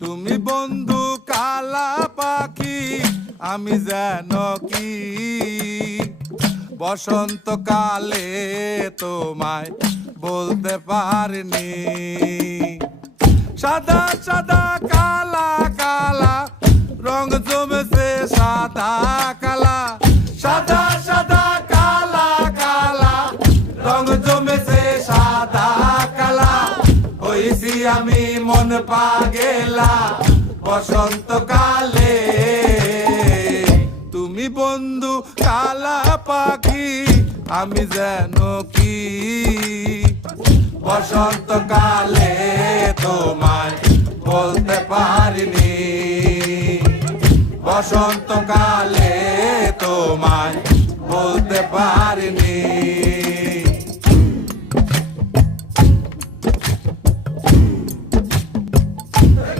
তুমি বন্ধু কালা পাখি, আমি যেন কি বসন্তকালে তোমায় বলতে পারিনি। সাদা সাদা কালা কালা রং জমেছে সাদা কালা, সাদা সাদা কালা কালা রং জমেছে সাদা কালা। হইছি আমি মন পাগেলা বসন্তকালে। তুমি বন্ধু কালা পাখি, আমি যেন কি বসন্তকালে তোমায় বলতে পারিনি। বসন্তকালে তোমায় বলতে পারিনি।